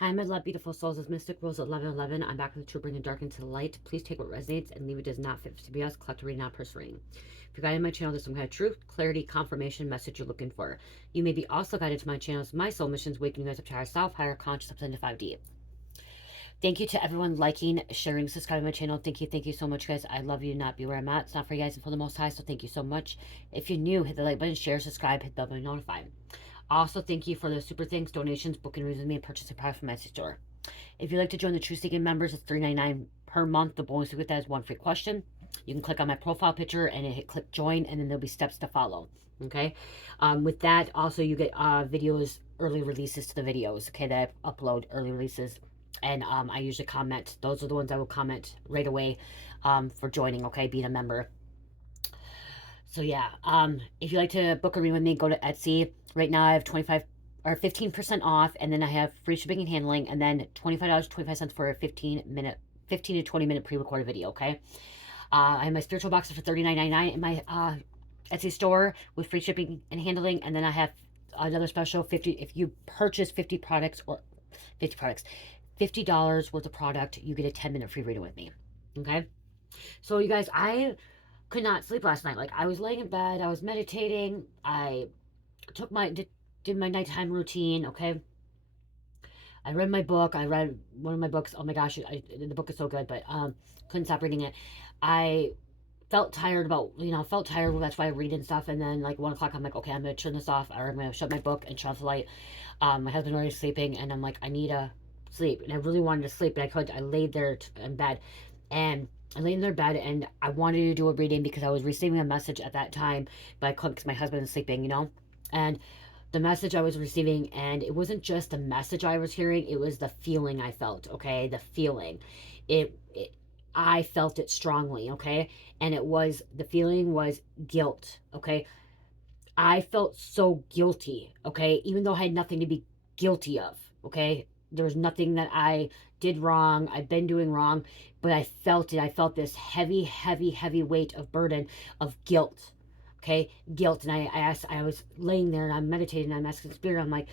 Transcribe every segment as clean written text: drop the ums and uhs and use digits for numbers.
Hi, my love, beautiful souls. It's Mystic Rose 1111. I'm back with the truth, bringing dark into the light. Please take what resonates and leave it does not fit to be us. Collect a reading, not pursuing. If you're guided my channel, there's some kind of truth, clarity, confirmation message you're looking for. You may be also guided to my channels. My soul missions, waking you guys up to higher self, higher conscious, up into 5D. Thank you to everyone liking, sharing, subscribing to my channel. Thank you so much, guys. I love you, not be where I'm at. It's not for you guys, it's for the Most High, so thank you so much. If you're new, hit the like button, share, subscribe, hit the bell to be notified. Also, thank you for the super thanks, donations, booking reviews with me, and purchasing products from my store. If you'd like to join the True Seeking members, it's $3.99 per month. The bonus you get that is one free question. You can click on my profile picture and hit click join, and then there'll be steps to follow. Okay. With that, also you get videos, early releases to the videos. Okay, that I upload early releases, and I usually comment. Those are the ones I will comment right away for joining. Okay, being a member. So yeah, if you'd like to book a reading with me, go to Etsy. Right now I have 25 or 15% off, and then I have free shipping and handling, and then $25.25 for a 15 to 20 minute pre-recorded video. Okay. I have my spiritual boxes for $39.99 in my Etsy store with free shipping and handling, and then I have another special 50 if you purchase 50 products or 50 products, $50 worth of product, you get a 10-minute free reading with me. Okay. So you guys, I could not sleep last night. Like, I was laying in bed, I was meditating, I took my did my nighttime routine. Okay, I read my book. I read one of my books. Oh my gosh, the book is so good, but couldn't stop reading it. I felt tired about, felt tired. That's why I read and stuff. And then like 1 o'clock, I'm like, okay, I'm gonna turn this off, or I'm gonna shut my book and shut off the light. My husband already sleeping, and I'm like, I need to sleep, and I really wanted to sleep, but I couldn't. I laid there in bed, and I laid in their bed, and I wanted to do a reading because I was receiving a message at that time, but I couldn't because my husband is sleeping, and the message I was receiving, and it wasn't just a message I was hearing, it was the feeling I felt. Okay, the feeling, it I felt it strongly. Okay, and the feeling was guilt. Okay, I felt so guilty. Okay, even though I had nothing to be guilty of. Okay, there was nothing that I did wrong, I've been doing wrong, but I felt it. I felt this heavy, heavy, heavy weight of burden of guilt. Okay, guilt. And I was laying there and I'm meditating, and I'm asking Spirit, I'm like,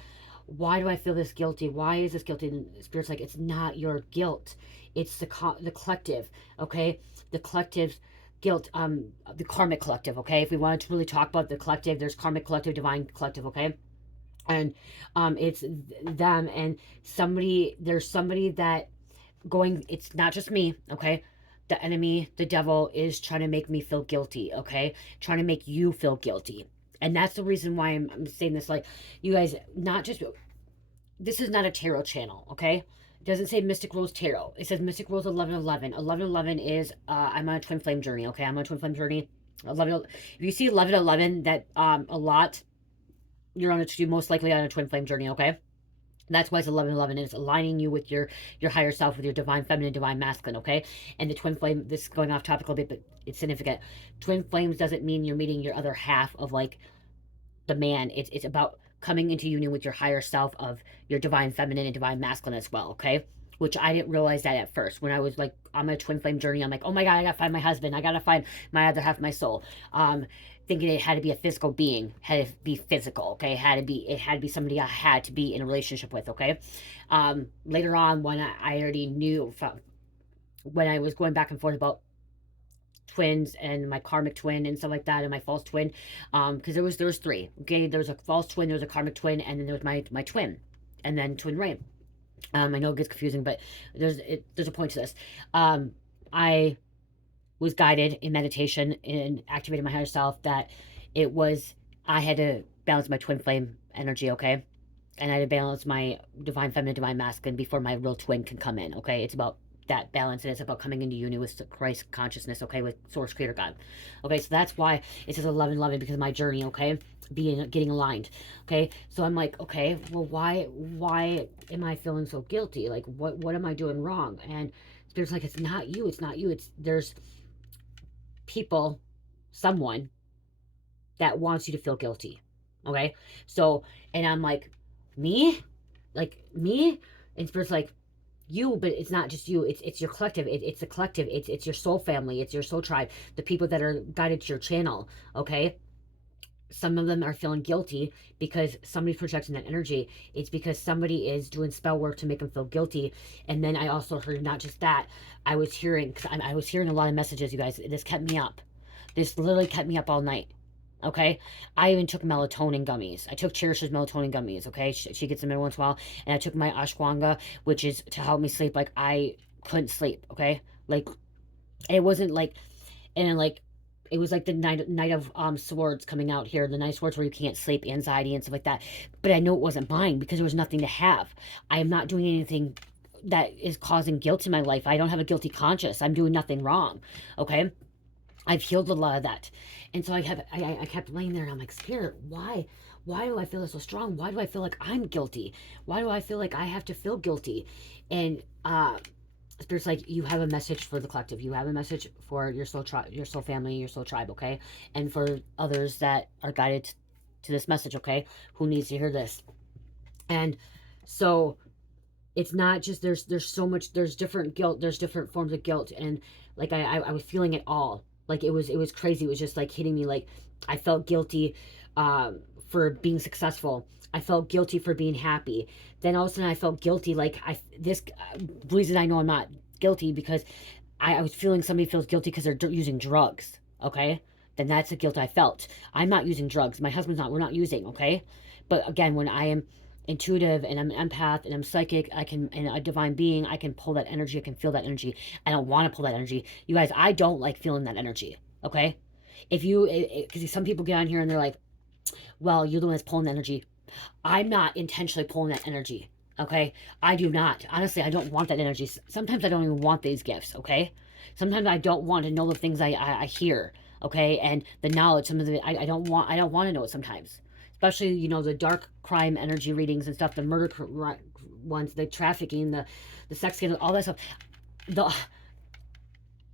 why do I feel this guilty? Why is this guilty? And Spirit's like, it's not your guilt, it's the collective. Okay, the collective's guilt, the karmic collective. Okay, if we wanted to really talk about the collective, there's karmic collective, divine collective. Okay, and it's them, and there's somebody that going, it's not just me. Okay, the enemy, the devil, is trying to make me feel guilty. Okay, trying to make you feel guilty. And that's the reason why I'm saying this. Like, you guys, not just, this is not a tarot channel. Okay, it doesn't say Mystic Rose Tarot, it says Mystic Rose 1111. 1111 is I'm on a twin flame journey. Okay, I'm on a twin flame journey. 11, if you see 1111, that a lot, you're most likely on a twin flame journey. Okay, that's why it's 1111, and it's aligning you with your higher self, with your divine feminine, divine masculine. Okay, and the twin flame, this is going off topic a little bit, but it's significant. Twin flames doesn't mean you're meeting your other half of, like, the man. It's about coming into union with your higher self of your divine feminine and divine masculine as well. Okay, which I didn't realize that at first. When I was like on my twin flame journey, I'm like, oh my god, I gotta find my husband, I gotta find my other half of my soul. Thinking it had to be a physical being, had to be physical. Okay, it had to be somebody I had to be in a relationship with. Okay, later on, when I already knew, when I was going back and forth about twins and my karmic twin and stuff like that, and my false twin, because there was three. Okay, there was a false twin, there was a karmic twin, and then there was my twin, and then twin Ray. I know it gets confusing, but there's a point to this. I was guided in meditation and activated my higher self that I had to balance my twin flame energy. Okay, and I had to balance my divine feminine, divine masculine before my real twin can come in. Okay, it's about that balance, and it's about coming into union with Christ consciousness. Okay, with Source, Creator, God. Okay, so that's why it says 1111, because of my journey. Okay, getting aligned. Okay, so I'm like, okay, well, why am I feeling so guilty? Like, what am I doing wrong? And Spirit's like, it's not you, there's people, someone that wants you to feel guilty. Okay, so, and I'm like, me, me, and Spirit's like, you, but it's not just you, it's your collective, it's the collective, it's your soul family, it's your soul tribe, the people that are guided to your channel. Okay, some of them are feeling guilty because somebody's projecting that energy. It's because somebody is doing spell work to make them feel guilty. And then I also heard not just that, I was hearing, because I was hearing a lot of messages, you guys. This kept me up. This literally kept me up all night. Okay, I even took melatonin gummies. I took Cherish's melatonin gummies. Okay, she gets them every once in a while, and I took my ashwagandha, which is to help me sleep. Like I couldn't sleep. Okay, like it wasn't like, and like it was like the night of swords coming out here, the night of swords where you can't sleep, anxiety and stuff like that. But I know it wasn't mine because there was nothing to have. I am not doing anything that is causing guilt in my life. I don't have a guilty conscience. I'm doing nothing wrong. Okay, I've healed a lot of that. And so I kept laying there and I'm like, Spirit, why do I feel so strong? Why do I feel like I'm guilty? Why do I feel like I have to feel guilty? And Spirit's like, you have a message for the collective. You have a message for your soul tribe, your soul family, your soul tribe, okay? And for others that are guided to this message, okay? Who needs to hear this? And so it's not just there's so much, there's different guilt, there's different forms of guilt, and like I was feeling it all. Like it was crazy. It was just like hitting me. Like I felt guilty for being successful. I felt guilty for being happy. Then all of a sudden I felt guilty. Like this reason I know I'm not guilty because I was feeling somebody feels guilty because they're using drugs. Okay, then that's the guilt I felt. I'm not using drugs. My husband's not. We're not using. Okay, but again, when I am intuitive and I'm an empath and I'm psychic, I can, and a divine being, I can pull that energy. I can feel that energy. I don't want to pull that energy. You guys, I don't like feeling that energy. Okay, if you, because some people get on here and they're like, well, you're the one that's pulling the energy. I'm not intentionally pulling that energy. Okay, I do not. Honestly, I don't want that energy. Sometimes I don't even want these gifts. Okay, sometimes I don't want to know the things I hear. Okay, and the knowledge. Some of the I don't want. I don't want to know it sometimes, especially the dark crime energy readings and stuff, the murder ones, the trafficking, the sex scandal, all that stuff. The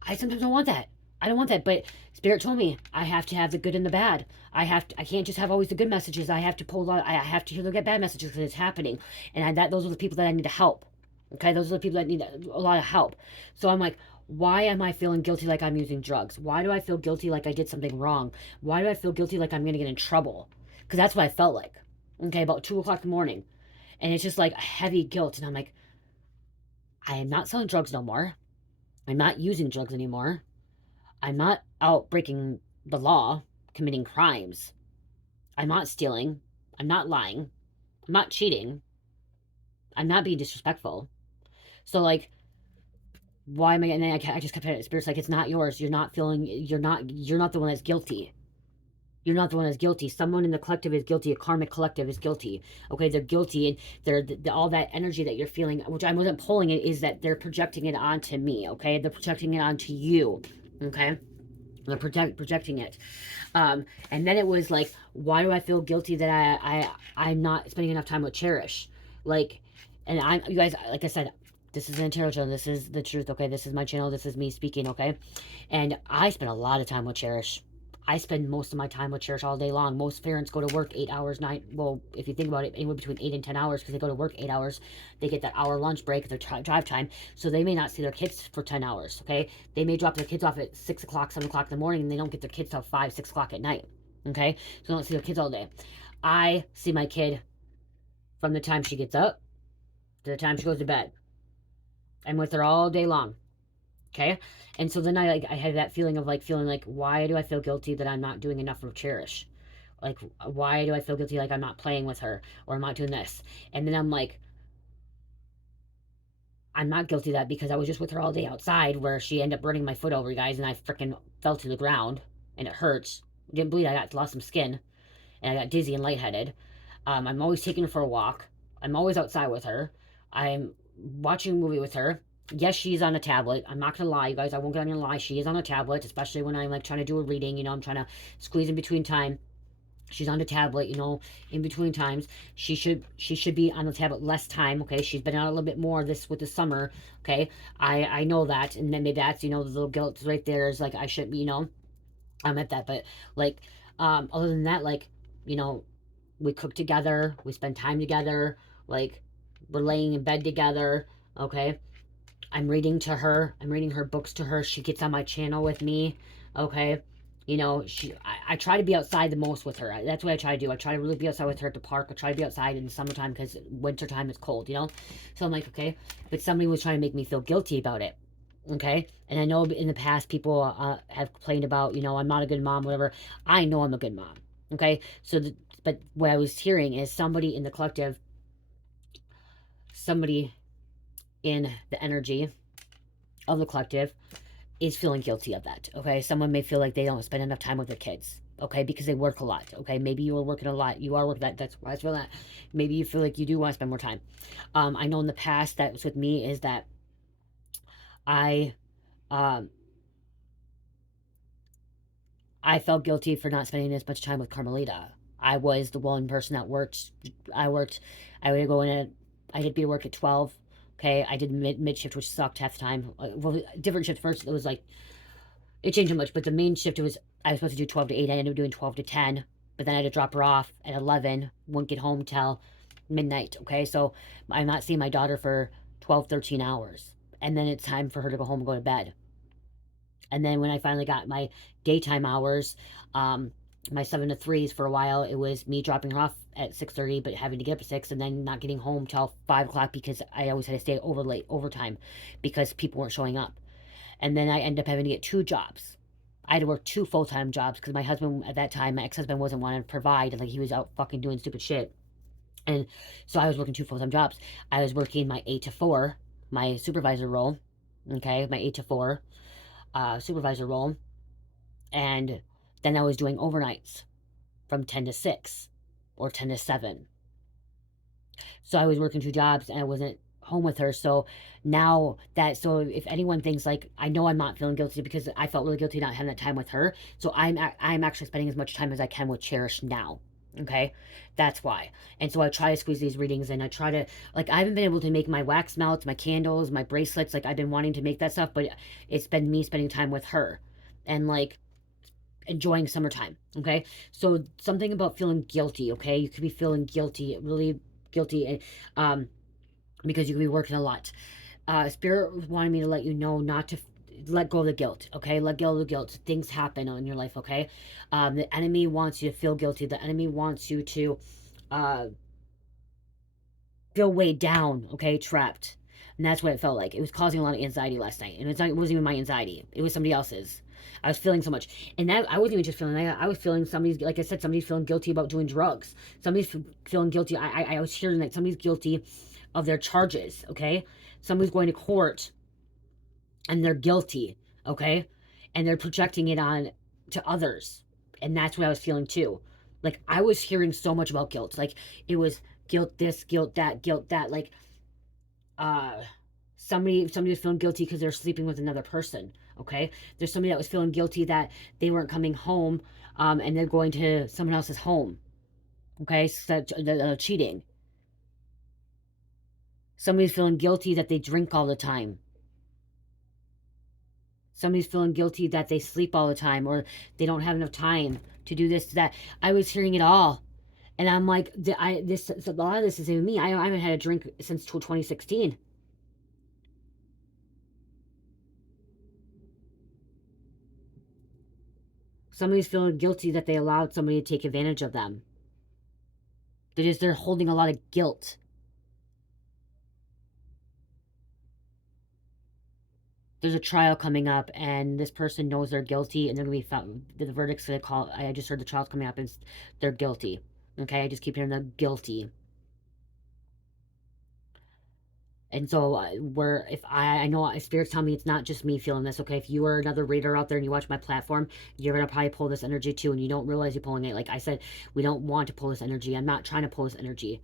I sometimes don't want that. I don't want that, but Spirit told me I have to have the good and the bad. I can't just have always the good messages. I have to pull a lot. I have to hear the bad messages because it's happening, and those are the people that I need to help. Okay, those are the people that need a lot of help. So I'm like, why am I feeling guilty like I'm using drugs? Why do I feel guilty like I did something wrong? Why do I feel guilty like I'm gonna get in trouble? Because that's what I felt like. Okay, about 2 o'clock in the morning, and it's just like a heavy guilt, and I'm like, I am not selling drugs no more. I'm not using drugs anymore. I'm not out breaking the law, committing crimes. I'm not stealing. I'm not lying. I'm not cheating. I'm not being disrespectful. So, like, why am I? And then I just kept it. Spirit's like, it's not yours. You're not feeling. You're not the one that's guilty. You're not the one that's guilty. Someone in the collective is guilty. A karmic collective is guilty. Okay, they're guilty, and all that energy that you're feeling, which I wasn't pulling it, is that they're projecting it onto me. Okay, they're projecting it onto you. Okay. They're projecting it. And then it was like, why do I feel guilty that I'm not spending enough time with Cherish? Like, and you guys, like I said, this is an tarot channel. This is the truth. Okay, this is my channel. This is me speaking. Okay, and I spend a lot of time with Cherish. I spend most of my time with Cherish all day long. Most parents go to work 8 hours, well, if you think about it, anywhere between 8 and 10 hours, because they go to work 8 hours. They get that hour lunch break, their drive time. So they may not see their kids for 10 hours, okay? They may drop their kids off at 6 o'clock, 7 o'clock in the morning, and they don't get their kids till 5, 6 o'clock at night, okay? So they don't see their kids all day. I see my kid from the time she gets up to the time she goes to bed. I'm with her all day long. Okay. And so then I had that feeling of feeling like, why do I feel guilty that I'm not doing enough for Cherish? Like, why do I feel guilty like I'm not playing with her or I'm not doing this? And then I'm like, I'm not guilty of that because I was just with her all day outside where she ended up burning my foot over, you guys, and I freaking fell to the ground and it hurts. Didn't bleed. I lost some skin and I got dizzy and lightheaded. I'm always taking her for a walk. I'm always outside with her. I'm watching a movie with her. Yes, she's on a tablet. I'm not gonna lie, you guys. I won't get on your lie. She is on a tablet, especially when I'm trying to do a reading. I'm trying to squeeze in between time. She's on the tablet, in between times. She should be on the tablet less time. Okay, she's been out a little bit more this with the summer. Okay, I know that, and then maybe that's the little guilt right there is like I should be. I'm at that, but like other than that, you know we cook together, we spend time together, like we're laying in bed together. Okay, I'm reading to her, I'm reading her books to her. She gets on my channel with me. Okay, You know, I try to be outside the most with her. That's what I try to do. I try to really be outside with her at the park. I try to be outside in the summertime because wintertime is cold, you know? So I'm like, okay. But somebody was trying to make me feel guilty about it. Okay. And I know in the past people have complained about, you know, I'm not a good mom, whatever. I know I'm a good mom. Okay. But what I was hearing is somebody in the collective, somebody in the energy of the collective is feeling guilty of that. Okay. Someone may feel like they don't spend enough time with their kids. Okay. Because they work a lot. Okay. Maybe you are working a lot. You are working that. That's why I feel that. Maybe you feel like you do want to spend more time. I know in the past that was with me is that I, um, I felt guilty for not spending as much time with Carmelita. I was the one person that worked. I worked. I would go in at. I did be at work at 12. Okay, I did mid shift, which sucked half the time. Well, different shift first. It was like it changed so much, but the main shift it was I was supposed to do 12 to 8. I ended up doing 12 to 10, but then I had to drop her off at 11. Wouldn't get home till midnight. Okay, so I'm not seeing my daughter for 12, 13 hours, and then it's time for her to go home and go to bed. And then when I finally got my daytime hours, um, my 7 to 3s for a while, it was me dropping her off at 6:30, but having to get up at 6, and then not getting home till 5 o'clock because I always had to stay over late overtime because people weren't showing up. And then I ended up having to get 2 jobs. I had to work 2 full-time jobs because my husband at that time, my ex-husband wasn't wanting to provide, like he was out fucking doing stupid shit. And so I was working 2 full-time jobs. I was working my 8 to 4, my supervisor role. Okay, my 8 to 4 supervisor role, and then I was doing overnights from 10 to 6 or 10 to 7. So I was working 2 jobs and I wasn't home with her. So now that, so if anyone thinks like, I know I'm not feeling guilty because I felt really guilty not having that time with her. So I'm actually spending as much time as I can with Cherish now. Okay, that's why. And so I try to squeeze these readings in. I try to, like, I haven't been able to make my wax melts, my candles, my bracelets. Like, I've been wanting to make that stuff, but it's been me spending time with her and like enjoying summertime. Okay, so something about feeling guilty. Okay, you could be feeling guilty, really guilty, because you could be working a lot. Spirit wanted me to let you know not to let go of the guilt. Okay, let go of the guilt. Things happen in your life. Okay, the enemy wants you to feel guilty. The enemy wants you to uh, feel weighed down. Okay, trapped. And that's what it felt like. It was causing a lot of anxiety last night. And it wasn't even my anxiety. It was somebody else's. I was feeling so much. And that I wasn't even just feeling that. I was feeling somebody's, like I said, somebody's feeling guilty about doing drugs. Somebody's feeling guilty. I was hearing that somebody's guilty of their charges, okay? Somebody's going to court and they're guilty, okay? And they're projecting it on to others. And that's what I was feeling too. Like I was hearing so much about guilt. Like it was guilt this, guilt that, guilt that. Like uh somebody was feeling guilty because they're sleeping with another person. Okay, there's somebody that was feeling guilty that they weren't coming home, and they're going to someone else's home. Okay, so cheating. Somebody's feeling guilty that they drink all the time. Somebody's feeling guilty that they sleep all the time or they don't have enough time to do this, to that. I was hearing it all. And I'm like, a lot of this is in me. I haven't had a drink since 2016. Somebody's feeling guilty that they allowed somebody to take advantage of them. They're holding a lot of guilt. There's a trial coming up, and this person knows they're guilty, and they're gonna be found. The verdict's gonna call. I just heard the trial's coming up, and they're guilty. Okay, I just keep hearing they're guilty. And so, where if I know spirits tell me it's not just me feeling this. Okay, if you are another reader out there and you watch my platform, you're gonna probably pull this energy too, and you don't realize you're pulling it. Like I said, we don't want to pull this energy. I'm not trying to pull this energy.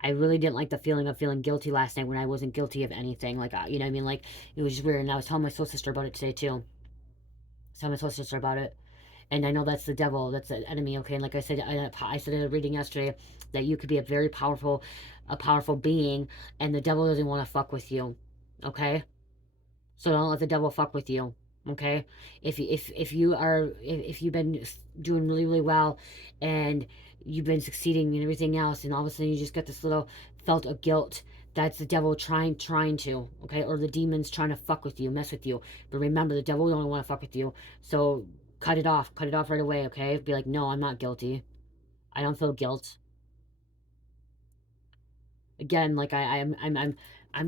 I really didn't like the feeling of feeling guilty last night when I wasn't guilty of anything. Like, you know what I mean? Like, it was just weird. And I was telling my soul sister about it today, too. I was telling my soul sister about it. And I know that's the devil. That's the enemy, okay? And like I said, I said in a reading yesterday that you could be a powerful being, and the devil doesn't want to fuck with you, okay? So don't let the devil fuck with you, okay? If you've been doing really really well, and you've been succeeding and everything else, and all of a sudden you just get this little felt of guilt That's the devil trying to, okay? Or the demons trying to fuck with you, mess with you. But remember, the devil don't want to fuck with you. So cut it off. Cut it off right away, okay? Be like, no, I'm not guilty. I don't feel guilt. Again, like I'm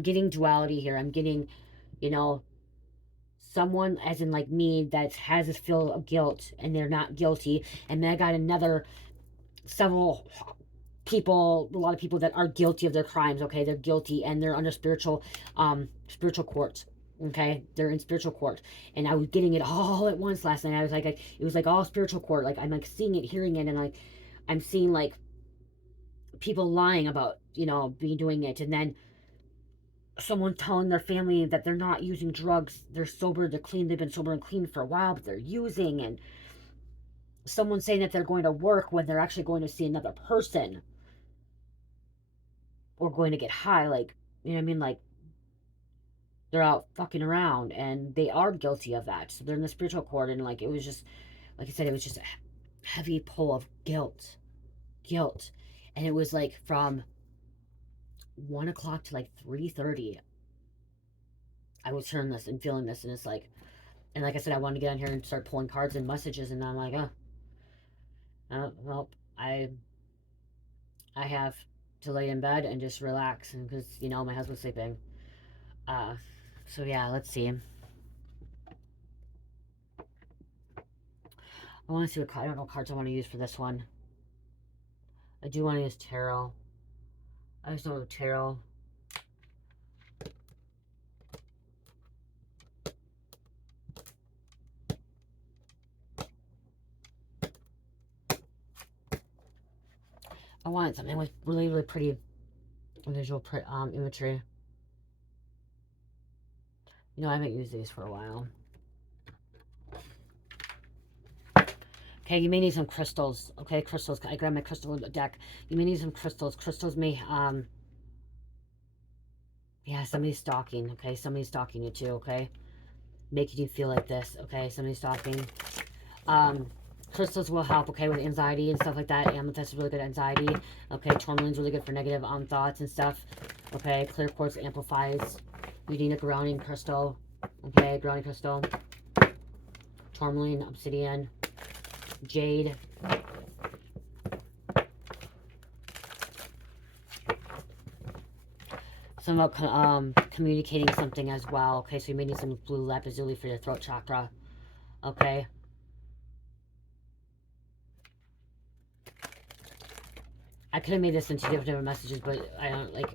getting duality here. I'm getting, you know, someone as in like me that has this feel of guilt and they're not guilty. And then I got another several people, a lot of people that are guilty of their crimes, okay? They're guilty and they're under spiritual court. Okay, they're in spiritual court, and I was getting it all at once last night. I was like, it was like all spiritual court. Like I'm like seeing it, hearing it, and like I'm seeing like people lying about, be doing it, and then someone telling their family that they're not using drugs, they're sober, they're clean, they've been sober and clean for a while, but they're using, and someone saying that they're going to work when they're actually going to see another person or going to get high, like, you know what I mean? Like, they're out fucking around and they are guilty of that. So they're in the spiritual court, and like, it was just, like I said, it was just a heavy pull of guilt. And it was like from 1 o'clock to like 3:30. I was hearing this and feeling this, and it's like, and like I said, I wanted to get on here and start pulling cards and messages, and I'm like, well, I have to lay in bed and just relax, and because my husband's sleeping. Uh, so yeah, let's see. I want to see what I don't know what cards I want to use for this one. I do want to use tarot. I just don't know tarot. I wanted something with really, really pretty visual imagery. I haven't used these for a while. Okay, you may need some crystals. Okay, crystals. I grabbed my crystal deck. You may need some crystals. Crystals may, yeah, somebody's stalking. Okay, somebody's stalking you too. Okay, making you feel like this. Okay, somebody's stalking. Crystals will help, okay, with anxiety and stuff like that. Amethyst is really good at anxiety. Okay, tourmaline's really good for negative thoughts and stuff. Okay, clear quartz amplifies. You need a grounding crystal. Okay, grounding crystal. Tourmaline, obsidian, jade. Some about communicating something as well. Okay, so you may need some blue lapis lazuli for your throat chakra. Okay. I could have made this into different messages, but I don't like.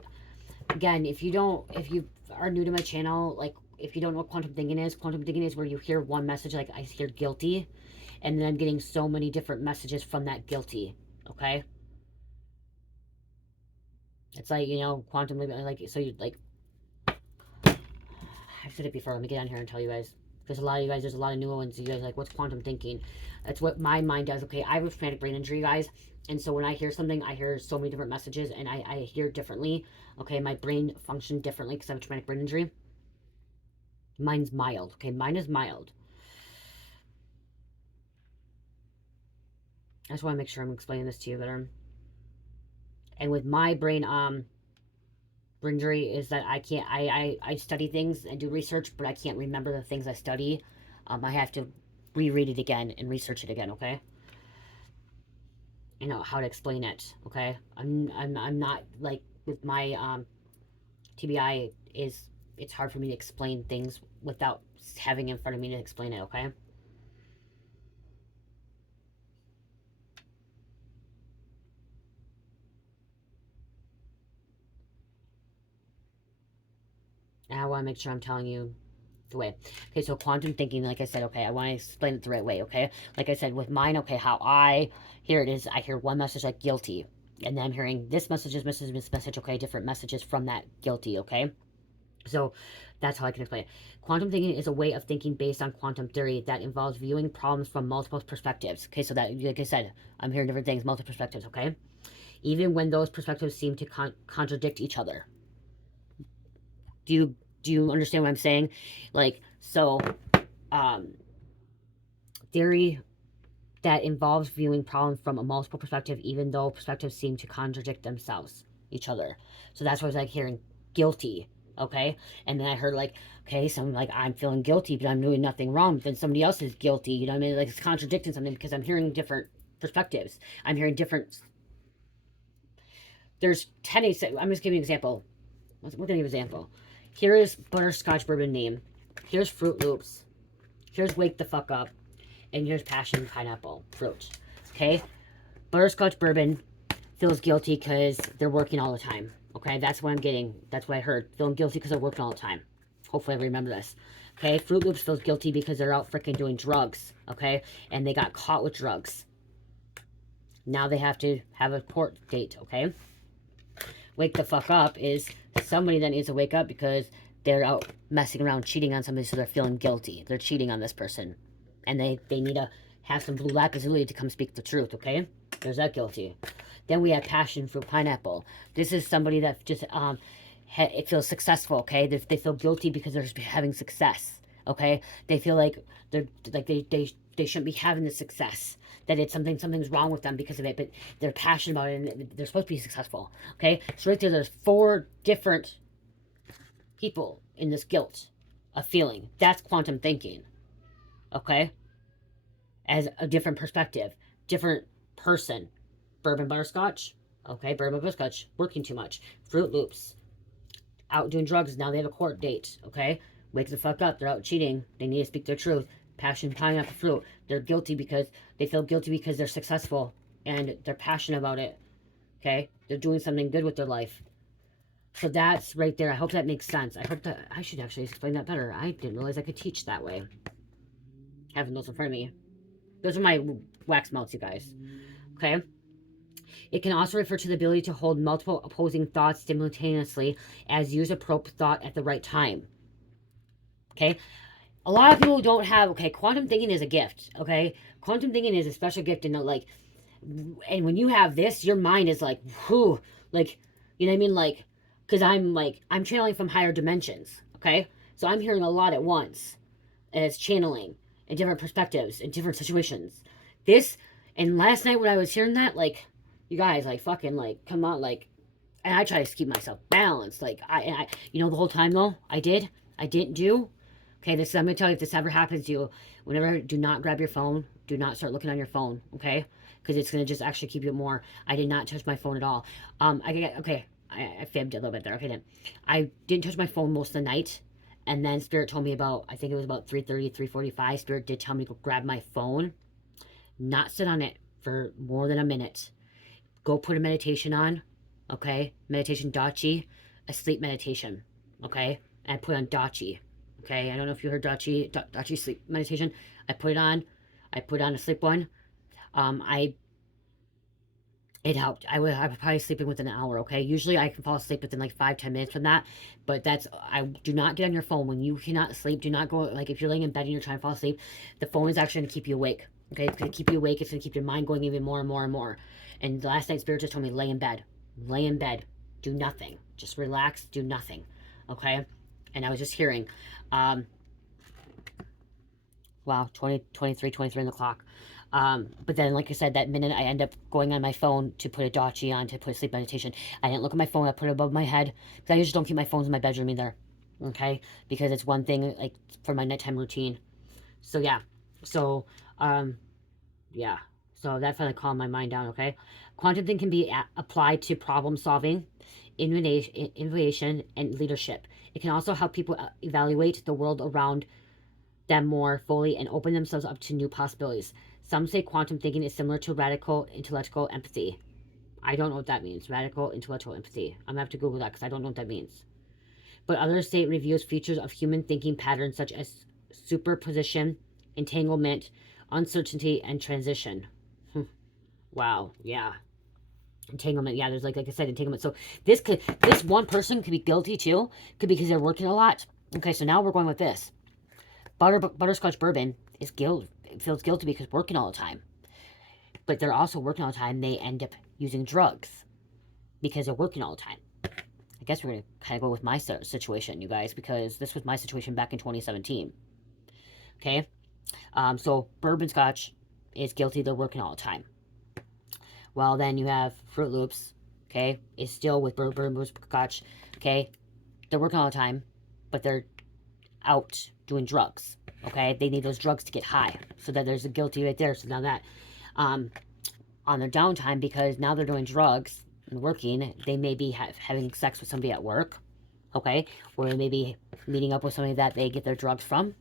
Again, if you are new to my channel, like if you don't know what quantum thinking is where you hear one message, like I hear guilty, and then I'm getting so many different messages from that guilty. Okay. It's like, quantum, like, so you like, I've said it before. Let me get on here and tell you guys. Because a lot of you guys, there's a lot of new ones. You guys like, what's quantum thinking? That's what my mind does. Okay, I have a traumatic brain injury, guys. And so when I hear something, I hear so many different messages, and I hear differently. Okay, my brain functions differently because I have a traumatic brain injury. Mine's mild. Okay, mine is mild. I just want to make sure I'm explaining this to you better. And with my brain injury is that I can't, I study things and do research, but I can't remember the things I study. I have to reread it again and research it again, okay? How to explain it, okay? I'm not, like, with my TBI, it's hard for me to explain things without having in front of me to explain it, okay? And I want to make sure I'm telling you the way. Okay, so quantum thinking, like I said, okay, I want to explain it the right way, okay? Like I said, with mine, okay, how I hear it is, I hear one message like guilty, and then I'm hearing this message, this message, okay, different messages from that guilty, okay? So that's how I can explain it. Quantum thinking is a way of thinking based on quantum theory that involves viewing problems from multiple perspectives. Okay, so that, like I said, I'm hearing different things, multiple perspectives, okay? Even when those perspectives seem to contradict each other. Do you understand what I'm saying? Like, so, theory that involves viewing problems from a multiple perspective, even though perspectives seem to contradict themselves, each other. So that's what I was like hearing guilty, okay? And then I heard like, okay, so I'm like, I'm feeling guilty, but I'm doing nothing wrong. But then somebody else is guilty, you know what I mean? Like, it's contradicting something because I'm hearing different perspectives. I'm hearing different. There's 10. I'm just giving you an example. We're gonna give an example. Here is butterscotch bourbon name. Here's Fruit Loops. Here's Wake the Fuck Up. And here's Passion Pineapple Fruit. Okay? Butterscotch bourbon feels guilty because they're working all the time. Okay? That's what I'm getting. That's what I heard. Feeling guilty because they're working all the time. Hopefully I remember this. Okay? Fruit Loops feels guilty because they're out freaking doing drugs. Okay? And they got caught with drugs. Now they have to have a court date. Okay? Wake the Fuck Up is somebody that needs to wake up because they're out messing around, cheating on somebody, so they're feeling guilty. They're cheating on this person. And they need to have some blue lapis to come speak the truth, okay? There's that guilty. Then we have Passion Fruit Pineapple. This is somebody that just it feels successful, okay? They feel guilty because they're having success, okay? They feel like they shouldn't be having the success. That it's something's wrong with them because of it, but they're passionate about it and they're supposed to be successful, okay? So right there's 4 different people in this guilt of feeling. That's quantum thinking, okay? As a different perspective, different person. Bourbon butterscotch, okay? Bourbon butterscotch, working too much. Fruit Loops, out doing drugs. Now they have a court date, okay? Wake the fuck up. They're out cheating. They need to speak their truth. Passion pineapple fruit. They're guilty because they feel guilty because they're successful and they're passionate about it, okay? They're doing something good with their life. So that's right there. I hope that makes sense. I hope that I should actually explain that better. I didn't realize I could teach that way. Having those in front of me. Those are my wax melts, you guys. Okay? It can also refer to the ability to hold multiple opposing thoughts simultaneously as use a probe thought at the right time. Okay? A lot of people don't have, okay, quantum thinking is a gift, okay? Quantum thinking is a special gift, and like, and when you have this, your mind is like, whew, like, you know what I mean? Like, because I'm channeling from higher dimensions, okay? So I'm hearing a lot at once as channeling in different perspectives, in different situations. This, and last night when I was hearing that, like, you guys, like, fucking, like, come on, like, and I try to keep myself balanced, like, I you know, the whole time, though, I didn't do. Okay, this I'm going to tell you, if this ever happens to you, whenever, do not grab your phone. Do not start looking on your phone, okay? Because it's going to just actually keep you more. I did not touch my phone at all. I fibbed a little bit there. Okay, then. I didn't touch my phone most of the night. And then Spirit told me about, I think it was about 3:30, 3:45. Spirit did tell me to go grab my phone. Not sit on it for more than a minute. Go put a meditation on, okay? Meditation Dachi, a sleep meditation, okay? And I put on Dachi. Okay, I don't know if you heard Dachi sleep meditation. I put it on. I put on a sleep one. It helped. I was probably sleeping within an hour. Okay, usually I can fall asleep within like 5-10 minutes from that. But I do not get on your phone when you cannot sleep. Do not go, like, if you're laying in bed and you're trying to fall asleep. The phone is actually going to keep you awake. Okay, it's going to keep you awake. It's going to keep your mind going even more and more and more. And last night, Spirit just told me, lay in bed. Lay in bed. Do nothing. Just relax. Do nothing. Okay. And I was just hearing, wow, 23 on the clock. But then, like I said, that minute I end up going on my phone to put a Dachi on to put a sleep meditation. I didn't look at my phone. I put it above my head because I usually don't keep my phones in my bedroom either. Okay, because it's one thing like for my nighttime routine. So yeah, so yeah, so that finally calmed my mind down. Okay, quantum thing can be applied to problem solving, innovation, and leadership. It can also help people evaluate the world around them more fully and open themselves up to new possibilities. Some say quantum thinking is similar to radical intellectual empathy. I don't know what that means. Radical intellectual empathy. I'm going to have to Google that because I don't know what that means. But others say it reveals features of human thinking patterns such as superposition, entanglement, uncertainty, and transition. Wow. Yeah. Entanglement. Yeah, there's like I said, entanglement. So this one person could be guilty too. Could be because they're working a lot. Okay, so now we're going with this. Butterscotch bourbon is feels guilty because working all the time. But they're also working all the time. They end up using drugs because they're working all the time. I guess we're going to kind of go with my situation, you guys, because this was my situation back in 2017. Okay? So bourbon scotch is guilty. They're working all the time. Well, then you have Fruit Loops, okay, is still with bourbon scotch, okay, They're working all the time, but they're out doing drugs. Okay, they need those drugs to get high. So that there's a guilty right there. So now that on their downtime, because now they're doing drugs and working, they may be having sex with somebody at work. Okay, or they may be meeting up with somebody that they get their drugs from,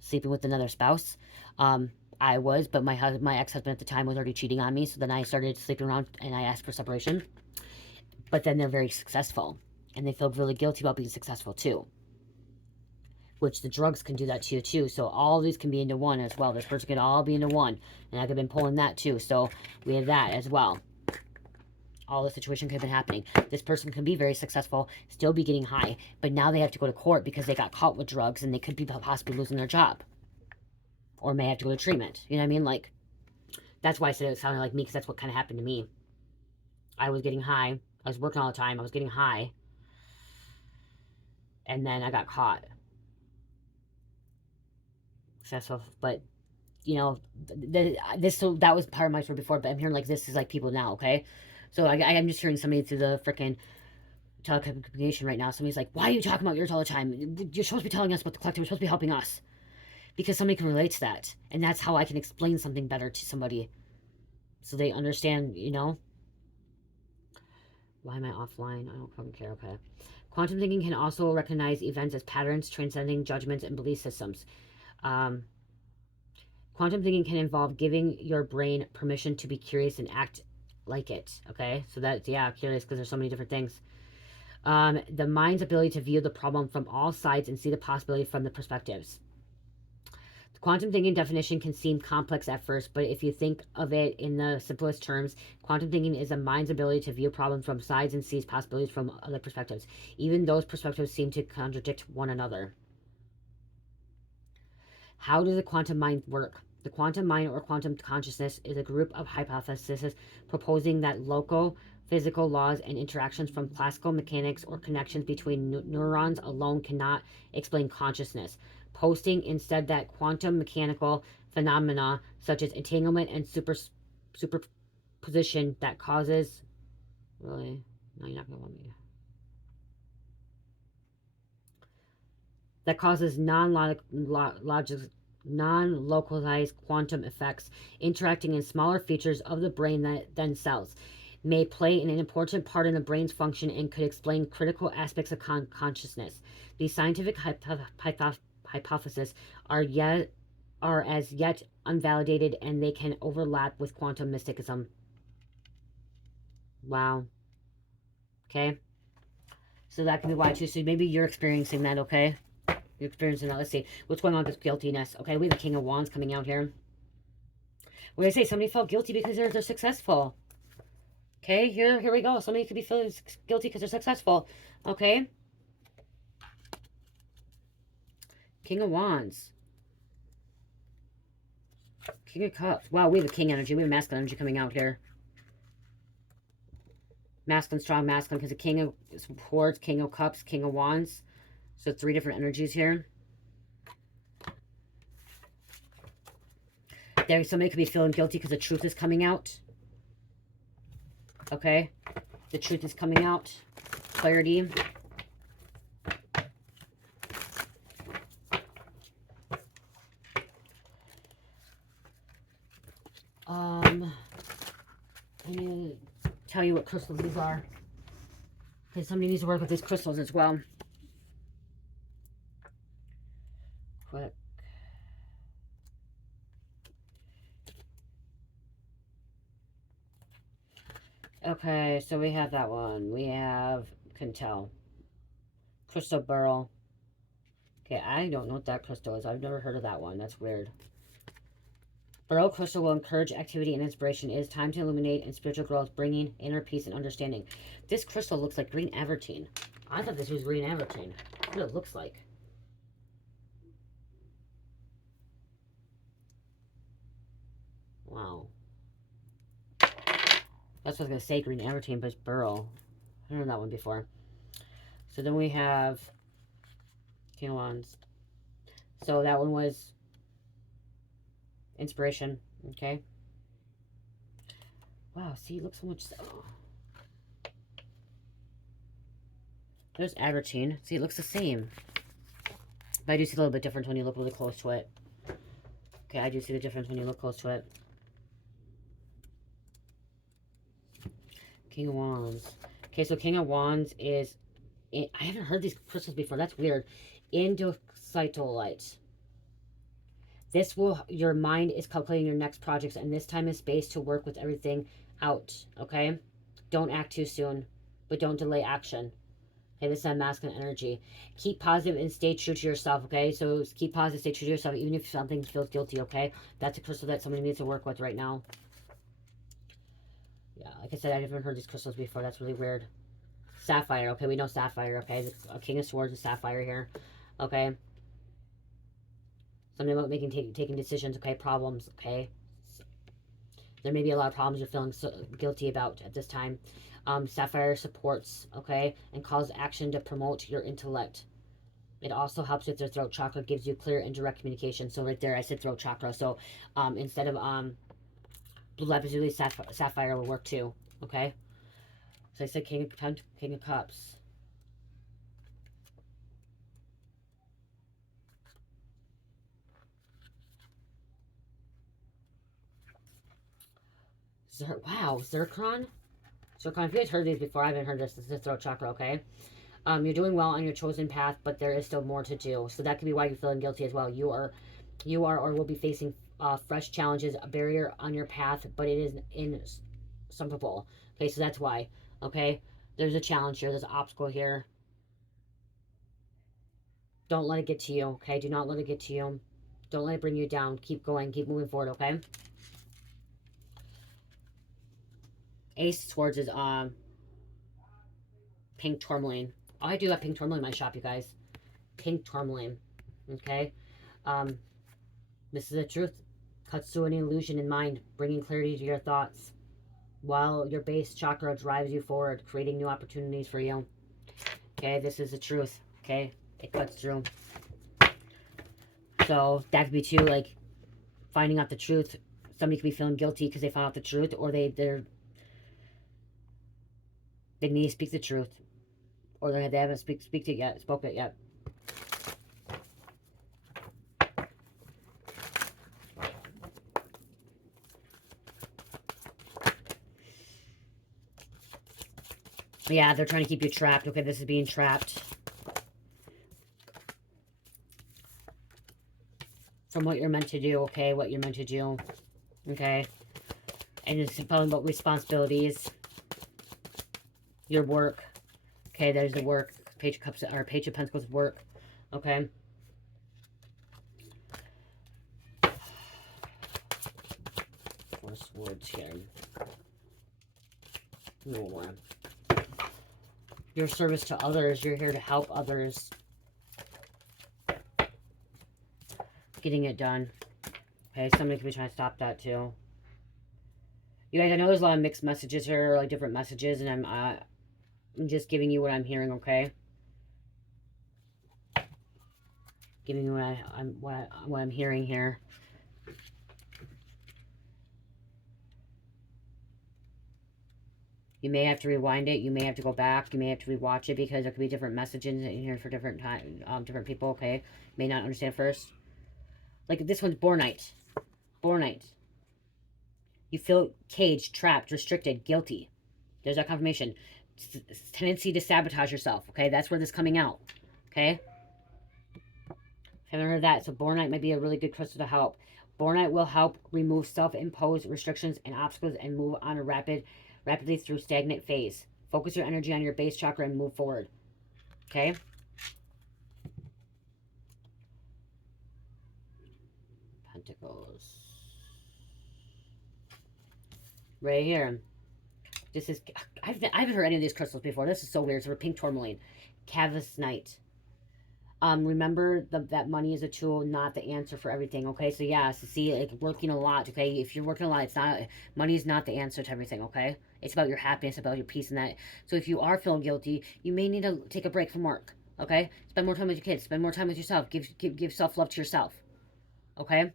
sleeping with another spouse. I was, but my ex-husband at the time was already cheating on me. So then I started sleeping around and I asked for separation. But then they're very successful and they feel really guilty about being successful too. Which the drugs can do that to you too. So all these can be into one as well. This person can all be into one. And I could have been pulling that too. So we have that as well. All the situation could have been happening. This person can be very successful, still be getting high, but now they have to go to court because they got caught with drugs and they could be possibly losing their job. Or may have to go to treatment. You know what I mean? Like, that's why I said it sounded like me, because that's what kind of happened to me. I was getting high. I was working all the time. I was getting high. And then I got caught. Successful. But, you know, so that was part of my story before, but I'm hearing like this is like people now, okay? So I'm just hearing somebody through the freaking telecommunication right now. Somebody's like, why are you talking about yours all the time? You're supposed to be telling us about the collective. You're supposed to be helping us. Because somebody can relate to that. And that's how I can explain something better to somebody. So they understand, you know. Why am I offline? I don't fucking care. Okay. Quantum thinking can also recognize events as patterns, transcending judgments and belief systems. Quantum thinking can involve giving your brain permission to be curious and act like it. Okay. So that's, yeah, curious because there's so many different things. The mind's ability to view the problem from all sides and see the possibility from the perspectives. The quantum thinking definition can seem complex at first, but if you think of it in the simplest terms, quantum thinking is the mind's ability to view problems from sides and sees possibilities from other perspectives. Even those perspectives seem to contradict one another. How does the quantum mind work? The quantum mind or quantum consciousness is a group of hypotheses proposing that local physical laws and interactions from classical mechanics or connections between neurons alone cannot explain consciousness, posting instead that quantum mechanical phenomena such as entanglement and superposition that causes... Really? No, you're not going to want me. That causes non-localized quantum effects interacting in smaller features of the brain than cells, may play an important part in the brain's function and could explain critical aspects of consciousness. These scientific hypotheses are as yet unvalidated, and they can overlap with quantum mysticism. Wow. Okay. So that can be why too. So maybe you're experiencing that, okay? You're experiencing that. Let's see. What's going on with this guiltiness? Okay, we have the King of Wands coming out here. What did I say? Somebody felt guilty because they're successful. Okay, here we go. Somebody could be feeling guilty because they're successful. Okay. King of Wands. King of Cups. Wow, we have a king energy. We have masculine energy coming out here. Masculine, strong masculine, because the King of Swords, King of Cups, King of Wands. So 3 different energies here. Somebody could be feeling guilty because the truth is coming out. Okay. The truth is coming out. Clarity. I need to tell you what crystals these are, because somebody needs to work with these crystals as well. Quick. Okay, so we have that one. We have Cantel. Crystal Burl. Okay, I don't know what that crystal is. I've never heard of that one. That's weird. Beryl crystal will encourage activity and inspiration. It is time to illuminate and spiritual growth, bringing inner peace and understanding. This crystal looks like green avertine. I thought this was green avertine. That's what it looks like. Wow. That's what I was going to say, green avertine, but it's beryl. I've heard that one before. So then we have King of Wands. So that one was inspiration. Okay. Wow, see, it looks so much... Oh. There's Abertine. See, it looks the same. But I do see a little bit different when you look really close to it. Okay, I do see the difference when you look close to it. King of Wands. Okay, so King of Wands is... I haven't heard these crystals before. That's weird. Indocitolite. This will... Your mind is calculating your next projects, and this time is space to work with everything out. Okay? Don't act too soon, but don't delay action. Okay, this is that masculine energy. Keep positive and stay true to yourself, okay? So keep positive, stay true to yourself, even if something feels guilty, okay? That's a crystal that somebody needs to work with right now. Yeah, like I said, I haven't heard these crystals before. That's really weird. Sapphire, okay? We know Sapphire, okay? A King of Swords and Sapphire here, okay? Something about taking decisions, okay? Problems, okay? There may be a lot of problems you're feeling guilty about at this time. Sapphire supports, okay, and calls action to promote your intellect. It also helps with your throat chakra, gives you clear and direct communication. So right there, I said throat chakra. So instead of blue lapis lazuli, sapphire will work too, okay? So I said King of Cups. Wow, Zircon? Zircon, if you guys heard these before, I haven't heard this. This is the throat chakra, okay? You're doing well on your chosen path, but there is still more to do. So that could be why you're feeling guilty as well. You are or will be facing fresh challenges, a barrier on your path, but it is insurmountable. Okay, so that's why. Okay, there's a challenge here. There's an obstacle here. Don't let it get to you. Okay, do not let it get to you. Don't let it bring you down. Keep going. Keep moving forward. Okay. Ace of Swords is pink tourmaline. Oh, I do have pink tourmaline in my shop, you guys. Pink tourmaline. Okay. This is the truth. Cuts through any illusion in mind, bringing clarity to your thoughts, while your base chakra drives you forward, creating new opportunities for you. Okay, this is the truth. Okay, it cuts through. So that could be too, like, finding out the truth. Somebody could be feeling guilty because they found out the truth, or they need to speak the truth, or they haven't spoke it yet. Yeah, they're trying to keep you trapped. Okay, this is being trapped from what you're meant to do. Okay, what you're meant to do. Okay, and it's talking about responsibilities, your work. Okay, there's the work. Page of Cups, or Page of Pentacles, work. Okay. Four Swords here. No more. Your service to others. You're here to help others. Getting it done. Okay, somebody could be trying to stop that too. You guys, I know there's a lot of mixed messages here, like different messages, and I'm just giving you what I'm hearing, okay? Giving you what I'm hearing here. You may have to rewind it. You may have to go back. You may have to rewatch it because there could be different messages in here for different different people. Okay, may not understand first. Like this one's Bornite. Bornite. You feel caged, trapped, restricted, guilty. There's that confirmation. Tendency to sabotage yourself. Okay, that's where this is coming out. Okay. Haven't heard that. So Bornite might be a really good crystal to help. Bornite will help remove self-imposed restrictions and obstacles and move on a rapidly through stagnant phase. Focus your energy on your base chakra and move forward. Okay? Pentacles. Right here. This is... I haven't heard any of these crystals before. This is so weird. It's for pink tourmaline. Cavusnite. Remember that money is a tool, not the answer for everything. Okay, so yeah, so see, like working a lot. Okay, if you're working a lot, it's not, money is not the answer to everything. Okay, it's about your happiness, about your peace, and that. So if you are feeling guilty, you may need to take a break from work. Okay, spend more time with your kids, spend more time with yourself, give self love to yourself. Okay.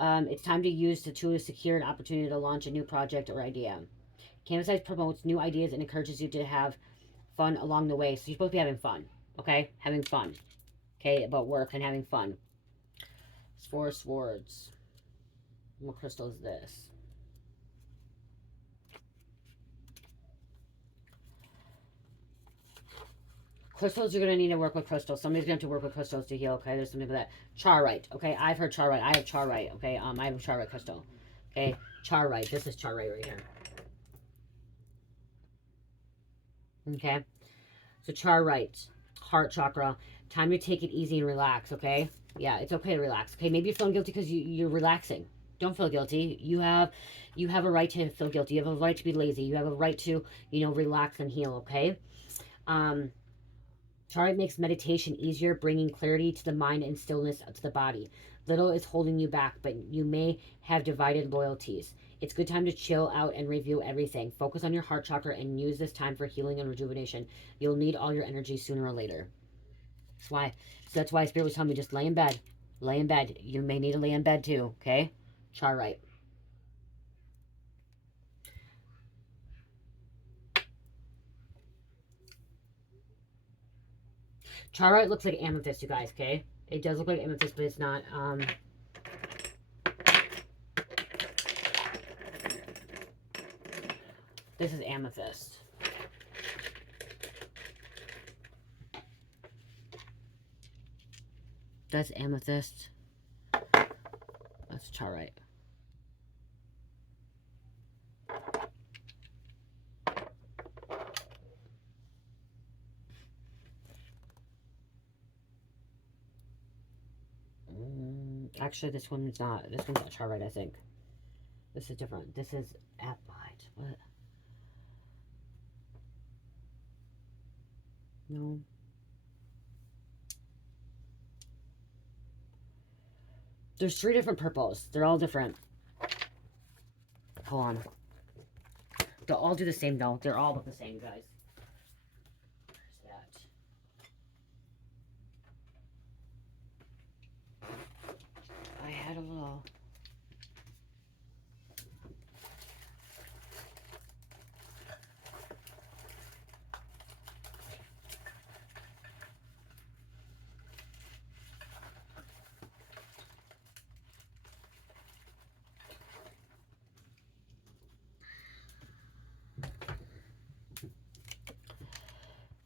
It's time to use the tool to secure an opportunity to launch a new project or idea. Canvas Size promotes new ideas and encourages you to have fun along the way. So you're supposed to be having fun, okay? Having fun, okay? About work and having fun. Four of Swords. What crystal is this? Crystals, you're going to need to work with crystals. Somebody's going to have to work with crystals to heal, okay? There's something for that. Charite, okay? I've heard charite. I have charite, okay? I have a charite crystal, okay? Charite. This is charite right here. Okay? So charite, heart chakra. Time to take it easy and relax, okay? Yeah, it's okay to relax, okay? Maybe you're feeling guilty because you're relaxing. Don't feel guilty. You have a right to feel guilty. You have a right to be lazy. You have a right to, relax and heal, okay? Charite makes meditation easier, bringing clarity to the mind and stillness to the body. Little is holding you back, but you may have divided loyalties. It's a good time to chill out and review everything. Focus on your heart chakra and use this time for healing and rejuvenation. You'll need all your energy sooner or later. That's why Spirit was telling me just lay in bed. Lay in bed. You may need to lay in bed too, okay? Charite. Charite looks like amethyst, you guys, okay? It does look like amethyst, but it's not. This is amethyst. That's amethyst. That's charite. Actually, this one's not. This one's not charite, I think. This is different. This is apatite. What? No. There's 3 different purples. They're all different. Hold on. They'll all do the same, though. They're all about the same, guys. Where's that? I had a little...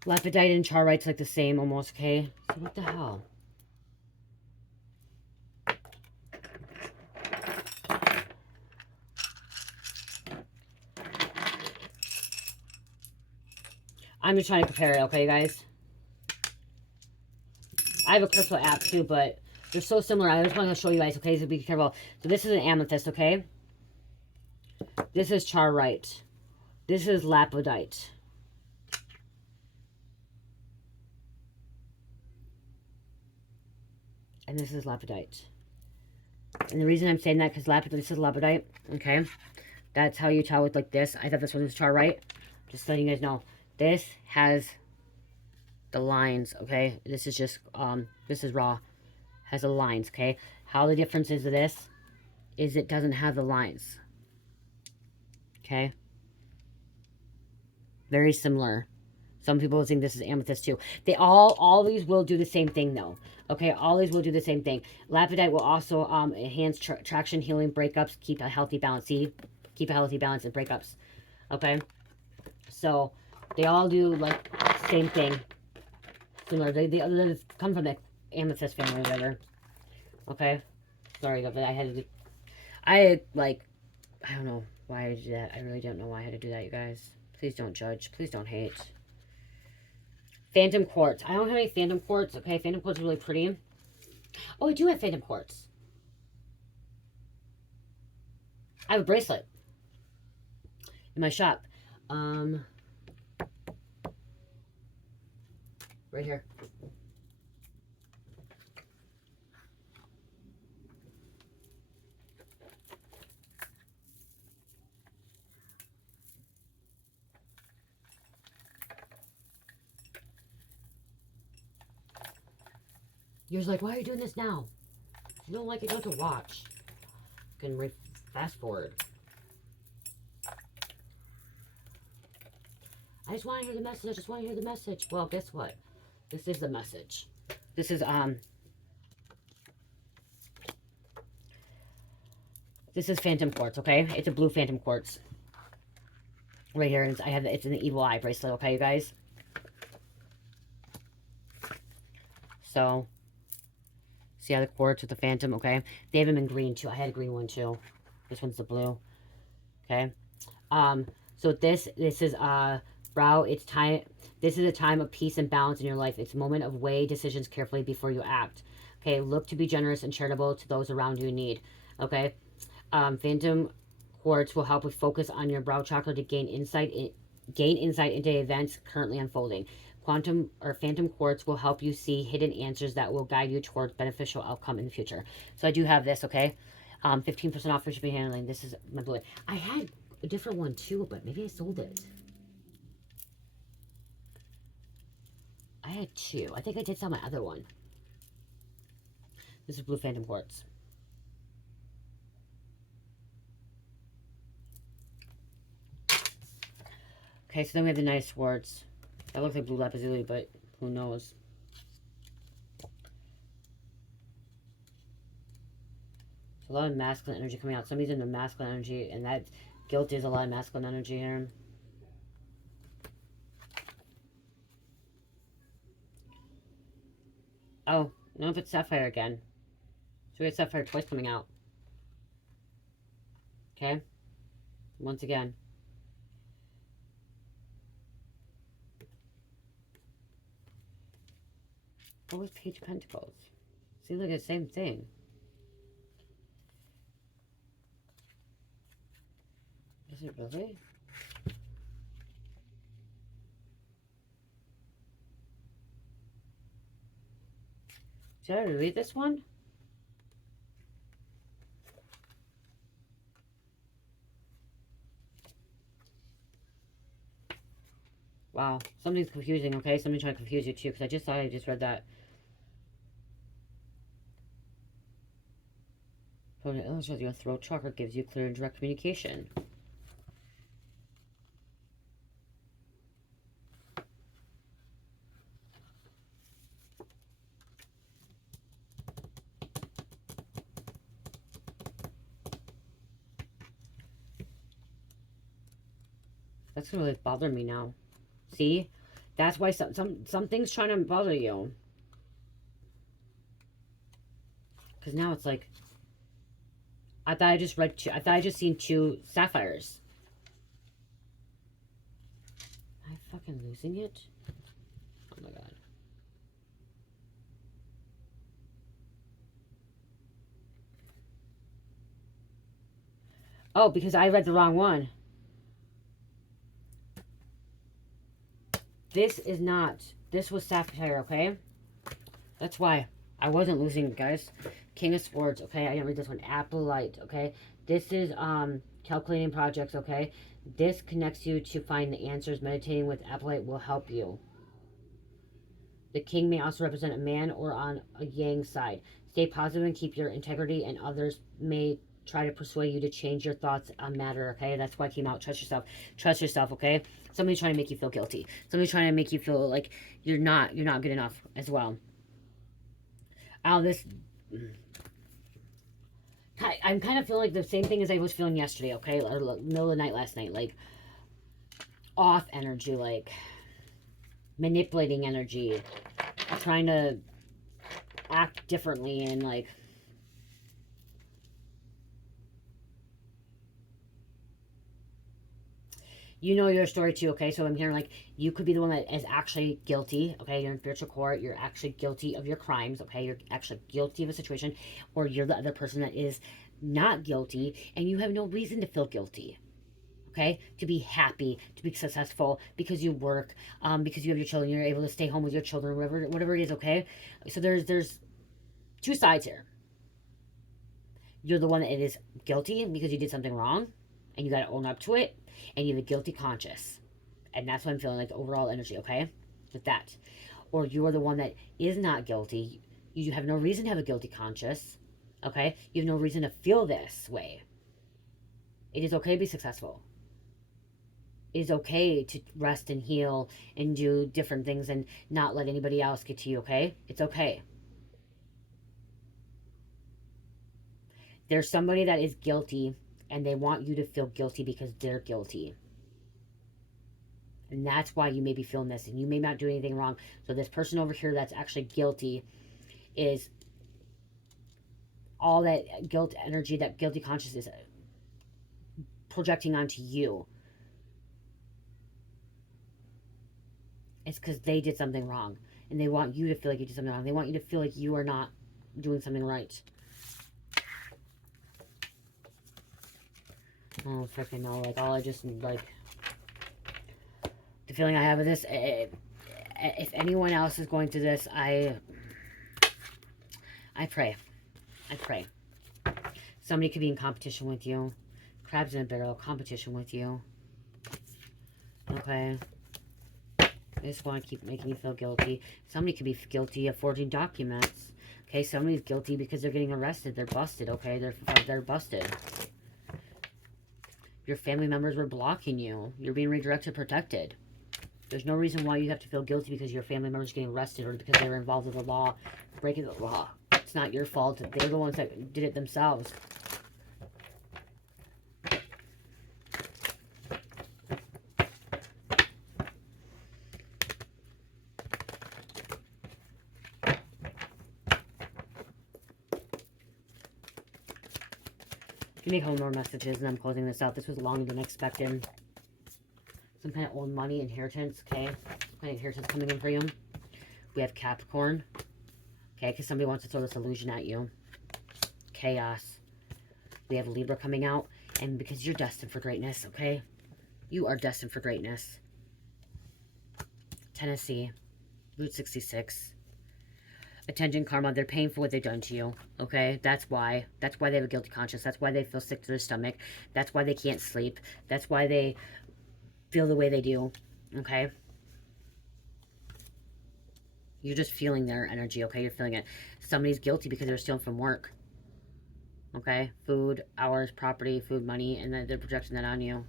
Lapidite and charite's like the same almost, okay? So what the hell? I'm just trying to compare it, okay, guys? I have a crystal app too, but they're so similar. I just want to show you guys, okay? So be careful. So this is an amethyst, okay? This is charite. This is lapidite. And this is lapidite. And the reason I'm saying that, because this is lapidite, okay? That's how you tell with like this. I thought this one was charite. Just letting you guys know. This has the lines, okay? This is just, this is raw. Has the lines, okay? How the difference is of this is it doesn't have the lines. Okay? Very similar. Some people think this is amethyst too. They all these will do the same thing though. Okay, all these will do the same thing. Lapidite will also enhance traction, healing, breakups, keep a healthy balance. See? Keep a healthy balance in breakups. Okay? So, they all do like same thing. Similar. They come from the amethyst family, whatever. Okay? Sorry about that. I don't know why I did that. I really don't know why I had to do that, you guys. Please don't judge. Please don't hate. Phantom quartz. I don't have any phantom quartz. Okay, phantom quartz is really pretty. Oh, I do have phantom quartz. I have a bracelet in my shop. Right here. You're like, why are you doing this now? If you don't like it, you don't have to watch. You can fast forward. I just want to hear the message. I just want to hear the message. Well, guess what? This is the message. This is Phantom Quartz, okay? It's a blue Phantom Quartz. Right here, I have it's an evil eye bracelet, okay, you guys? So, see how the quartz with the Phantom, okay? They have them in green, too. I had a green one, too. This one's the blue, okay? So this is, brow, it's time, this is a time of peace and balance in your life. It's a moment of weigh decisions carefully before you act, okay? Look to be generous and charitable to those around you in need, okay? Phantom Quartz will help with focus on your brow chakra to gain insight into events currently unfolding. Quantum or Phantom Quartz will help you see hidden answers that will guide you towards beneficial outcome in the future. So I do have this, okay? 15% off for shipping and handling. This is my blue. I had a different one too, but maybe I sold it. I had two. I think I did sell my other one. This is blue Phantom Quartz. Okay, so then we have the nice quartz. That looks like blue lapis-lazuli, but who knows? There's a lot of masculine energy coming out. Somebody's in the masculine energy, and that guilt is a lot of masculine energy here. Oh, no, if it's sapphire again. So we have sapphire twice coming out. Okay? Once again. What was Page of Pentacles? Seems like the same thing. Is it really? Did I read this one? Wow. Something's confusing, okay? Somebody's trying to confuse you too, because I just thought I just read that. From the illustrator, your throat chakra gives you clear and direct communication. That's gonna really bother me now. See? That's why something's trying to bother you. Because now it's like, I thought I just read two, I thought I just seen two sapphires. Am I fucking losing it? Oh my god. Oh, because I read the wrong one. This is not. This was sapphire, okay? That's why I wasn't losing it, guys. King of Swords, okay? I didn't read this one. Apple Light, okay? This is calculating projects, okay? This connects you to find the answers. Meditating with Apple Light will help you. The king may also represent a man or on a yang side. Stay positive and keep your integrity, and others may try to persuade you to change your thoughts on matter, okay? That's why I came out. Trust yourself. Trust yourself, okay? Somebody's trying to make you feel guilty. Somebody's trying to make you feel like you're not good enough as well. Oh, this... I'm kind of feeling like the same thing as I was feeling yesterday, okay? Or middle of the night last night. Like, off energy, like, manipulating energy. Trying to act differently and, like... You know your story too, okay? So I'm hearing like you could be the one that is actually guilty, okay? You're in spiritual court, you're actually guilty of your crimes, okay? You're actually guilty of a situation, or you're the other person that is not guilty, and you have no reason to feel guilty, okay? To be happy, to be successful, because you work, because you have your children, you're able to stay home with your children, whatever it is, okay? So there's two sides here. You're the one that is guilty because you did something wrong, and you got to own up to it, and you have a guilty conscience. And that's what I'm feeling like, the overall energy, okay? With that. Or you are the one that is not guilty. You have no reason to have a guilty conscience, okay? You have no reason to feel this way. It is okay to be successful. is okay to rest and heal and do different things and not let anybody else get to you, okay? It's okay. There's somebody that is guilty and they want you to feel guilty because they're guilty. And that's why you may be feeling this, and you may not do anything wrong. So this person over here that's actually guilty is all that guilt energy, that guilty consciousness projecting onto you. It's because they did something wrong. And they want you to feel like you did something wrong. They want you to feel like you are not doing something right. Oh, freaking no. Like, all I just, like, the feeling I have of this, if anyone else is going through this, I pray. I pray. Somebody could be in competition with you. Crabs in a barrel, competition with you. Okay. They just want to keep making you feel guilty. Somebody could be guilty of forging documents. Okay, somebody's guilty because they're getting arrested. They're busted, okay? They're busted. Your family members were blocking you. You're being redirected, protected. There's no reason why you have to feel guilty because your family members are getting arrested or because they were involved with the law, breaking the law. It's not your fault. They're the ones that did it themselves. Give me a couple more messages and I'm closing this out. This was longer than expected. Some kind of old money inheritance, okay? Some kind of inheritance coming in for you. We have Capricorn, okay? Because somebody wants to throw this illusion at you. Chaos. We have Libra coming out. And because you're destined for greatness, okay? You are destined for greatness. Tennessee. Route 66. Attention karma, they're paying for what they've done to you, okay? That's why they have a guilty conscience. That's why they feel sick to their stomach. That's why they can't sleep. That's why they feel the way they do, okay? You're just feeling their energy, okay? You're feeling it. Somebody's guilty because they're stealing from work, okay? Food, hours, property, food, money, and then they're projecting that on you.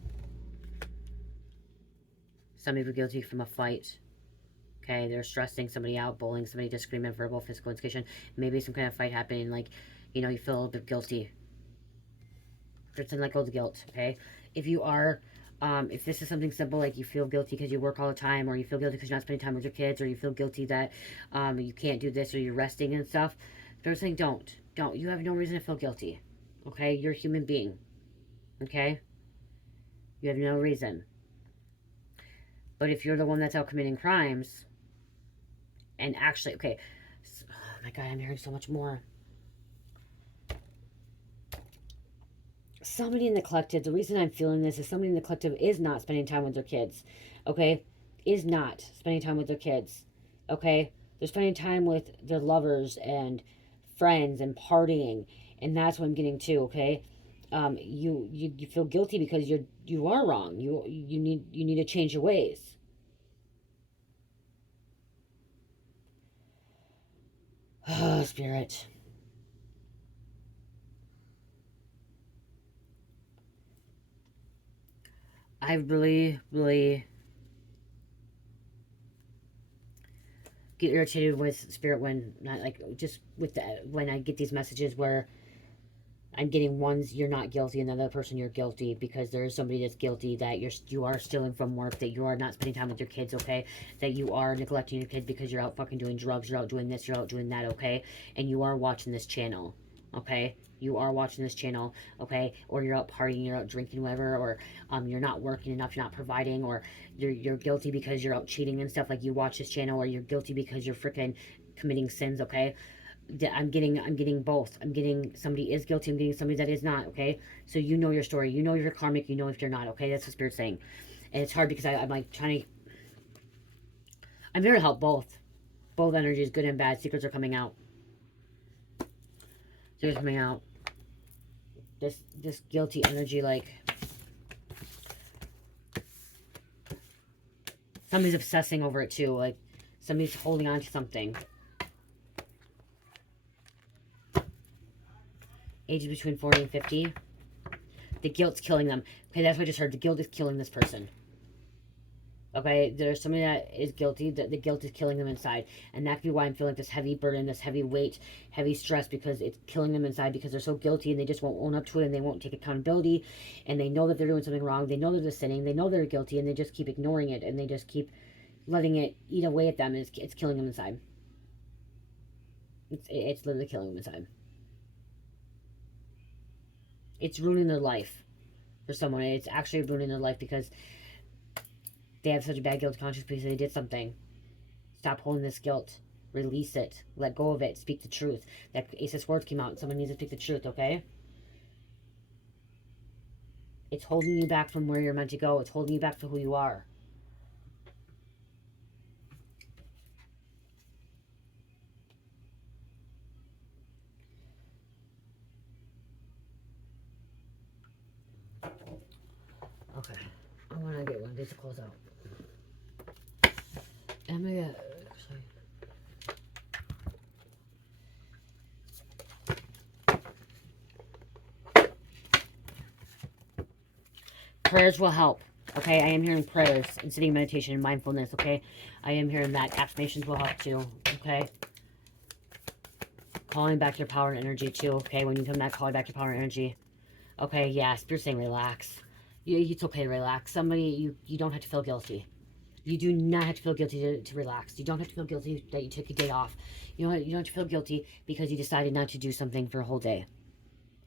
Somebody was guilty from a fight. Okay, they're stressing somebody out, bullying somebody, disagreement, verbal, physical instigation. Maybe some kind of fight happening, like, you know, you feel a little bit guilty. Pretend like old guilt, okay? If you are, if this is something simple, like you feel guilty because you work all the time, or you feel guilty because you're not spending time with your kids, or you feel guilty that you can't do this, or you're resting and stuff, they're saying don't. You have no reason to feel guilty, okay? You're a human being, okay? You have no reason. But if you're the one that's out committing crimes, and actually, okay, oh my God, I'm hearing so much more. Somebody in the collective, the reason I'm feeling this is somebody in the collective is not spending time with their kids, okay? Is not spending time with their kids, okay? They're spending time with their lovers and friends and partying, and that's what I'm getting to, okay? You feel guilty because you are wrong. You need to change your ways. Oh, Spirit. I really, really get irritated with Spirit when, not like, just with that, when I get these messages where I'm getting ones you're not guilty and the other person you're guilty because there is somebody that's guilty that you are stealing from work, that you are not spending time with your kids, okay? That you are neglecting your kids because you're out fucking doing drugs, you're out doing this, you're out doing that, okay? And you are watching this channel, okay? You are watching this channel, okay? Or you're out partying, you're out drinking, whatever, or you're not working enough, you're not providing, or you're guilty because you're out cheating and stuff. Like, you watch this channel, or you're guilty because you're freaking committing sins, okay? I'm getting both. I'm getting somebody is guilty. I'm getting somebody that is not. Okay, so you know your story. You know if you're karmic. You know if you're not. Okay, that's what Spirit's saying, and it's hard because I'm like trying to. I'm here to help both. Both energies, good and bad. Secrets are coming out. Secrets coming out. This guilty energy, like somebody's obsessing over it too. Like somebody's holding on to something. Ages between 40 and 50. The guilt's killing them. Okay, that's what I just heard. The guilt is killing this person. Okay, there's somebody that is guilty, that the guilt is killing them inside. And that could be why I'm feeling this heavy burden, this heavy weight, heavy stress, because it's killing them inside because they're so guilty and they just won't own up to it and they won't take accountability. And they know that they're doing something wrong. They know they're sinning. They know they're guilty and they just keep ignoring it and they just keep letting it eat away at them. And it's killing them inside. It's literally killing them inside. It's ruining their life for someone. It's actually ruining their life because they have such a bad guilt conscience because they did something. Stop holding this guilt. Release it. Let go of it. Speak the truth. That Ace of Swords came out and someone needs to speak the truth, okay? It's holding you back from where you're meant to go. It's holding you back to who you are. Okay. I want to get one of these to close out. I'm going to actually... Prayers will help. Okay, I am hearing prayers and sitting meditation and mindfulness, okay? I am hearing that. Affirmations will help too, okay? Calling back your power and energy too, okay? When you come back, calling back your power and energy. Okay, yeah, Spirit's saying relax. It's okay to relax. Somebody, you don't have to feel guilty. You do not have to feel guilty to relax. You don't have to feel guilty that you took a day off. You don't have to feel guilty because you decided not to do something for a whole day,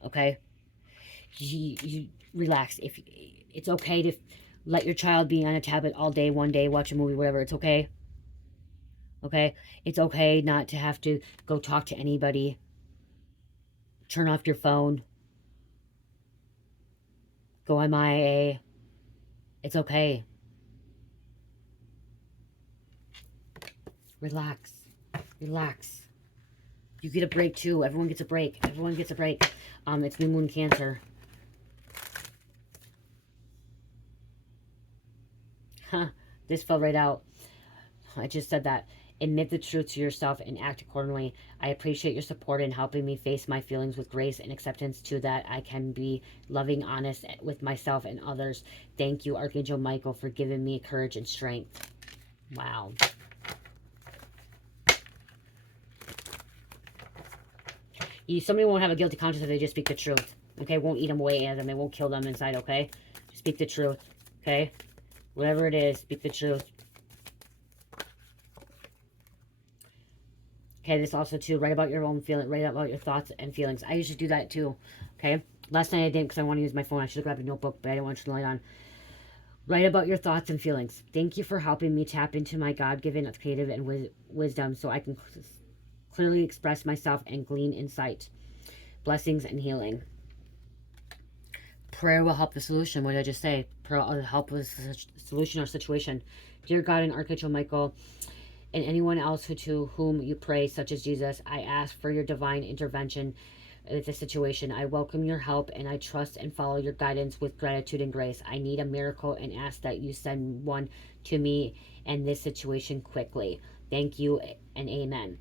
okay? You relax. If it's okay to let your child be on a tablet all day, one day, watch a movie, whatever. It's okay. Okay? It's okay not to have to go talk to anybody. Turn off your phone. Go MIA. It's okay. Relax. Relax. You get a break too. Everyone gets a break. Everyone gets a break. It's New Moon Cancer. Huh. This fell right out. I just said that. Admit the truth to yourself and act accordingly. I appreciate your support in helping me face my feelings with grace and acceptance to that I can be loving, honest with myself and others. Thank you, Archangel Michael, for giving me courage and strength. Wow. Somebody won't have a guilty conscience if they just speak the truth. Okay? Won't eat them away at them. It won't kill them inside, okay? Speak the truth. Okay? Whatever it is, speak the truth. Okay, this also too, write about your own feeling, write about your thoughts and feelings. I usually do that too, okay? Last night I didn't because I want to use my phone. I should have grabbed a notebook, but I didn't want to turn the light on. Write about your thoughts and feelings. Thank you for helping me tap into my God-given creative and wisdom so I can clearly express myself and glean insight. Blessings and healing. Prayer will help the solution. What did I just say? Prayer will help with the solution or situation. Dear God and Archangel Michael, and anyone else to whom you pray, such as Jesus, I ask for your divine intervention with the situation. I welcome your help and I trust and follow your guidance with gratitude and grace. I need a miracle and ask that you send one to me and this situation quickly. Thank you and amen.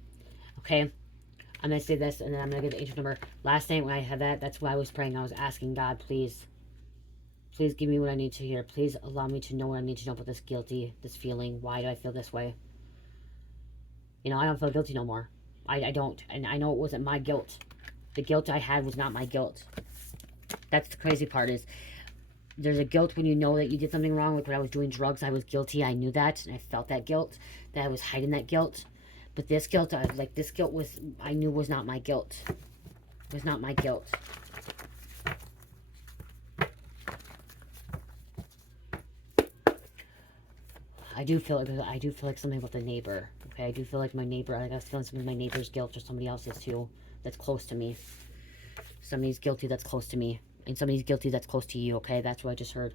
Okay, I'm going to say this and then I'm going to give the angel number. Last night when I had that's why I was praying. I was asking God, please give me what I need to hear. Please allow me to know what I need to know about this guilty, this feeling. Why do I feel this way? You know, I don't feel guilty no more. I don't. And I know it wasn't my guilt. The guilt I had was not my guilt. That's the crazy part is there's a guilt when you know that you did something wrong. Like when I was doing drugs, I was guilty. I knew that. And I felt that guilt. That I was hiding that guilt. But this guilt, this guilt was, I knew was not my guilt. It was not my guilt. I do feel like something about the neighbor. Okay, I do feel like my neighbor. I was feeling something of my neighbor's guilt or somebody else's too. That's close to me. Somebody's guilty that's close to me, and somebody's guilty that's close to you. Okay, that's what I just heard.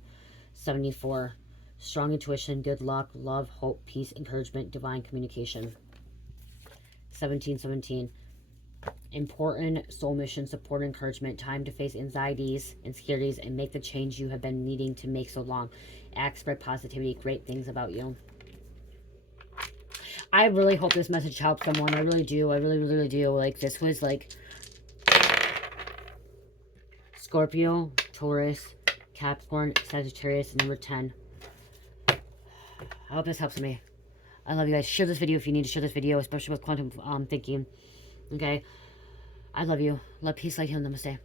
74. Strong intuition, good luck, love, hope, peace, encouragement, divine communication. 1717. Important soul mission, support, encouragement, time to face anxieties, insecurities, and make the change you have been needing to make so long. Act, spread positivity, great things about you. I really hope this message helps someone. I really do. I really, really, really do. Like, this was like Scorpio, Taurus, Capricorn, Sagittarius, and number 10. I hope this helps me. I love you guys. Share this video if you need to share this video, especially with quantum thinking. Okay? I love you. Love, peace, light, healing. Namaste.